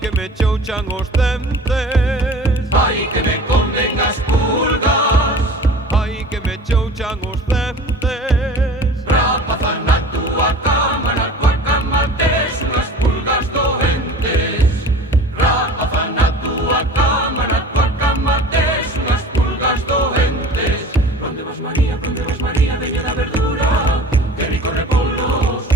que me chouchan os dentes. Ai, que me comen as pulgas. Ai, que me chouchan os dentes. Rapaza, na túa cama tes unhas pulgas doentes. Rapaza, na túa cama tes unhas pulgas doentes. Onde vas, María, veña da verdura? Que rico repollos,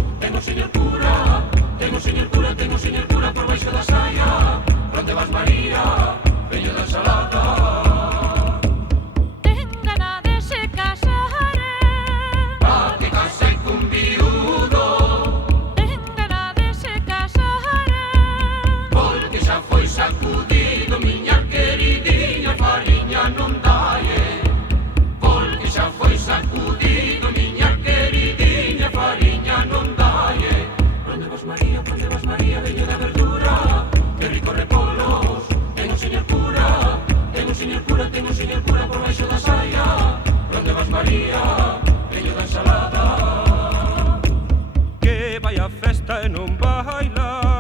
tengo señor cura, por baixo da saia. Onde vas, María, veña da ensalada. Ten gana de se casare. A que casei cun viudo, Ten gana de se casare. porque xa foi sacudido, miña queridinha, fariña non dalle. Porque xa foi sacudido, miña queridinha, fariña non dalle. Onde vas, María, veño da verdura? Que rico repollos, tengo señor cura, por baixo da saia. Onde vas, María, veño da ensalada. Que vai a festa e non baila.